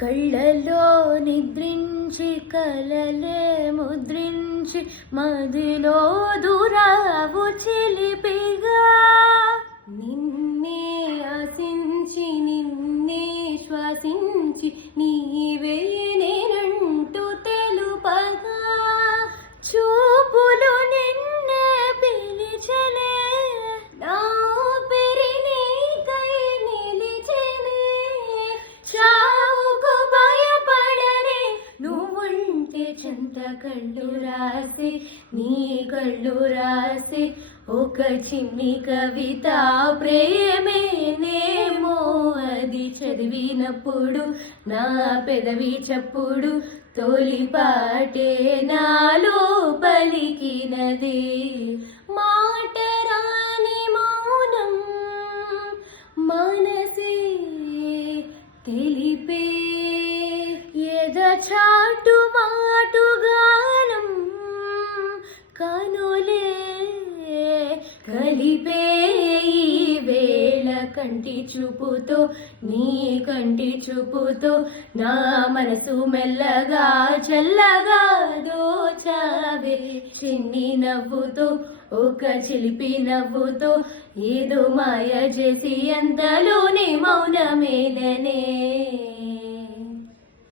కళ్ళలో నిద్రించి కలలే ముద్రించి మదిలో దూరావు చిలిపిగా నిన్నే ఆశించి నిన్నే శ్వాసించి నీవే నేనంటూ తెలుపగా చూపులు నిన్నే పిలిచలే నా పేరి నీకై నిలిచెనే చావుకు భయపడనే నువ్వుంటే చెంత కళ్ళు రాసి నీ కళ్ళు రాసి ఒక చిన్ని కవిత ప్రేమేనేమో అది చదివినప్పుడు నా పెదవి చప్పుడు తొలి పాటే నాలో పలికినది మాట రాని మౌనం మనసే తెలిపే ఎద చాటు మాటుగానం కనులే కలిపే ఈ వేళ కంటి చూపుతో నీ కంటి చూపుతో నా మనసు మెల్లగా చల్లగా దోచావే చిన్ని నవ్వుతో ఒక చిలిపి నవ్వుతో ఏదో మాయ చేసి అంతలోనే మౌనమేలనే